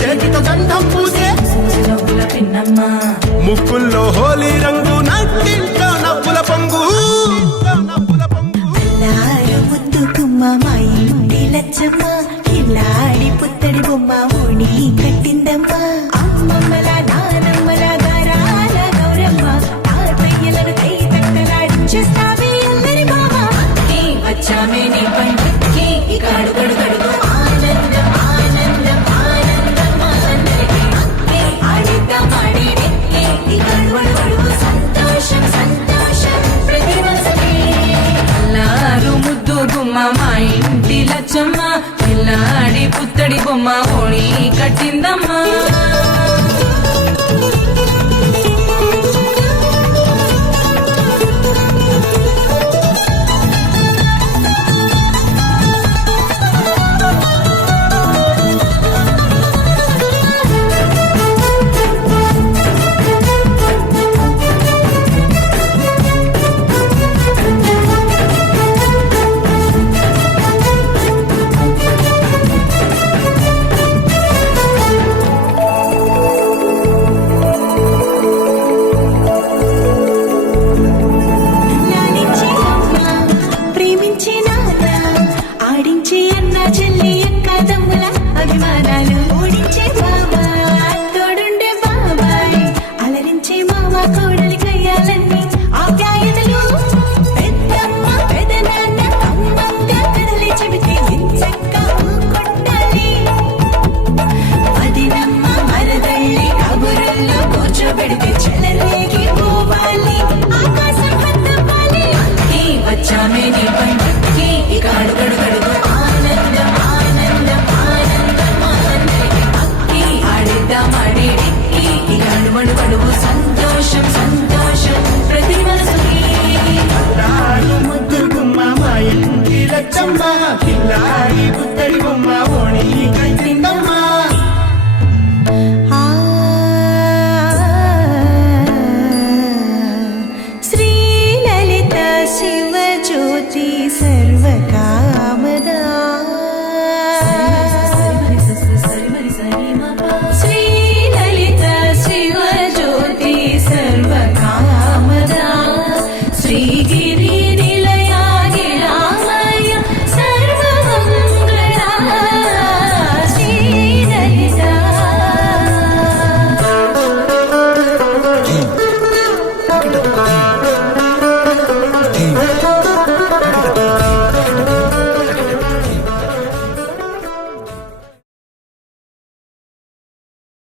చేతితో గంధం పూసే ముక్కుల్లో హోలీ రంగు నట్టింట్లో నవ్వుల పొంగు ముద్దుకుమ్మ మా ఇంటి లచ్చమ్మ కిల్లాడి పుత్తడి బొమ్మ ఓణి కట్టిందమ్మా అమ్మమ్మల నానమ్మల గారాల గౌరమ్మ తాతయ్యలను కై తట్టలాడించేస్తావే అందరి బావ వచ్చామే నీ పండుకి గడు గడు గడుగు ఆనందం ఆనందం ఆనందం అందరికీ ఆడిద్దాం ఆడిడే గడు గడు గడుగు సంతోషం సంతోషం ప్రతి మనసుకి అల్లారు ముద్దు గుమ్మ మా ఇంటి లచ్చమ్మ పిల్లాడి పుత్తడి బొమ్మ ఓణి కట్టిందమ్మా సంతోషం సంతోషం ప్రతి మనసుకి ముద్దు గుమ్మ మా ఇంటి లచ్చమ్మ కిల్లాడి పుత్తడి బొమ్మ ఓణి కట్టిందమ్మా శ్రీలలిత శివజ్యోతి సర్వకామదా శ్రీలలిత శివజ్యోతి సర్వకామదా శ్రీగిరి నిలయా గిరామయ సర్వమంగళా శ్రీలలిత